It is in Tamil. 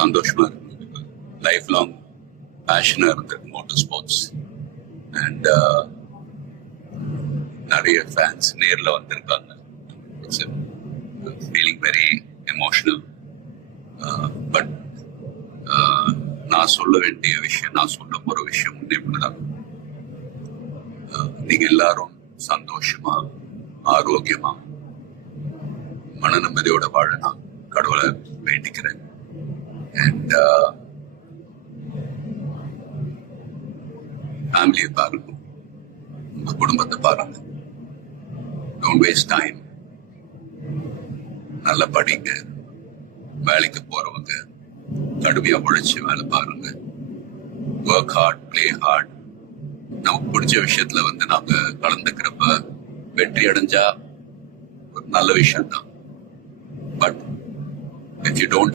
சந்தோஷமா இருக்கு. லைஃப் லாங் பேஷனா இருந்திருக்கு மோட்டார் ஸ்போர்ட்ஸ். அண்ட் நிறைய ஃபேன்ஸ் நேர்ல வந்திருக்காங்க. It's feeling very emotional. But நான் சொல்ல வேண்டிய விஷயம், நான் சொல்ல போற விஷயம் இப்படிதான். நீங்க எல்லாரும் சந்தோஷமா, ஆரோக்கியமா, மன நிம்மதியோட வாழ நான் கடவுளை வேண்டிக்கிறேன். அண்ட் ஃபேமிலியை பாருங்க, உங்க குடும்பத்தை பாருங்க. Don't waste time. நல்லா படிங்க. வேலைக்கு போறவங்க கடுமையா உழைச்சு வேலை பாருங்க. Work hard, play hard. நமக்கு பிடிச்ச விஷயத்துல நாங்க கலந்துக்கிறப்ப வெற்றி அடைஞ்சா ஒரு நல்ல விஷயம் தான். But if you don't